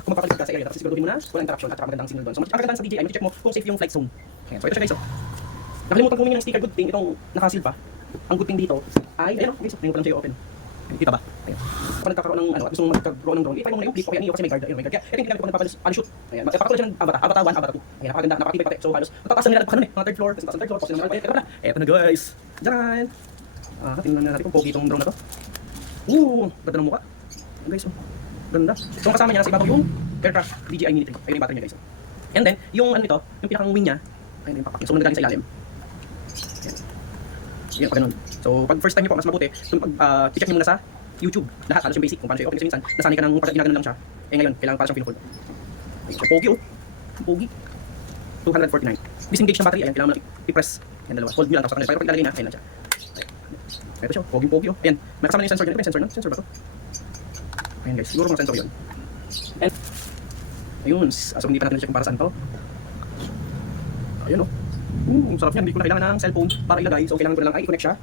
Kung magpapalit ka sa area, tapos siguraduhin mo na walang interaction at saka magandang signal doon. So, ang ganda sa DJI, check mo kung safe yung flight zone. Ayan, so ito siya guys. Oh. Nakalimutan ko humingi ng sticker good thing, itong nakasil pa. Ang good thing dito ay, ayun, guys, tingnan ko lang sa'yo open. Kita ba? Ayun. Kapag nagkakaroon ng ano, at gusto mong magkaroon ng drone, i-try mo muna yung clip o kaya niyo kasi may guard, ayun, may guard. Kaya ito yung ginamit ko pag nagpapal-shoot. Ayan, pakatulad siya ng Avata 1, Avata 2. Ayan, napakaganda, napakatibay pati. So halos, natataas na nila pa nun eh, mga third floor, kasi taas ang third floor, tapos naman, ito na, eto na guys. Diyan! Tingnan na natin kung pogi itong drone na to. Ganda ng mukha. Guys, oh. Ganda. So ang kasama niya sa ibabaw yung aircraft DJI Mini 3. Ayun yung battery niya guys. And then, yung ano nito, yung pinakang wing niya, ayun yung papak niya. So nagagaling sa ilalim. Ayan. Yan pa ganun. So pag first time niyo po, mas mabuti, kung check niyo muna sa YouTube. Lahat, halos yung basic, kung paano siya i-open kasi minsan, nasanay ka ng pag ginaganon lang siya. Eh ngayon, kailangan para siyang pinufold. So pogi oh. Pogi. 249. Disengage na battery, ayan, kailangan mo lang i-press. Yan dalawa. Hold nyo lang tapos sa kanila. Pero pag ilalagay na, ayun lang siya. Ito siya, pogi oh. Ayan, may kasama na yung sensor dyan. Ito yung sensor na. Sensor ba to? Ayan guys, siguro mga sensor yun. And, ayun, so hindi pa natin na-check kung para saan to. Ayun oh. Sarap yan, hindi ko na kailangan ng cellphone para ilagay. So kailangan ko na lang ay i-connect siya.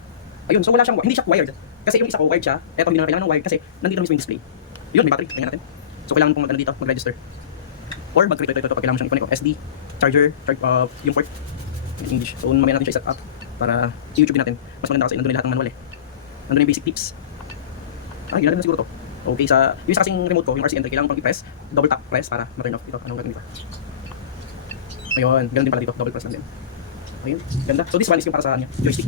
Ayun, so wala siyang, hindi siya wired. Kasi yung isa ko wired siya, eto hindi na kailangan ng wired kasi nandito mismo yung display. Yun, may battery, tingnan natin. So kailangan pong mag-ano dito, mag-register. Or mag-create ito pag kailangan mo siyang i-connect. SD, charger, yung port, in English. So mamaya natin siya i-set up para i-YouTube natin. Mas maganda kasi nandun yung lahat ng manual eh. Nandun yung basic tips. Ginagano na siguro to. Okay, yung isa kasing remote ko, yung RC entry, kailangan pang i-press, double tap press para ma-turn off ito. Anong gagawin dito? Ayun, ganun din pala dito, double press lang din. Ayun, ganda. So this one is yung para sa joystick.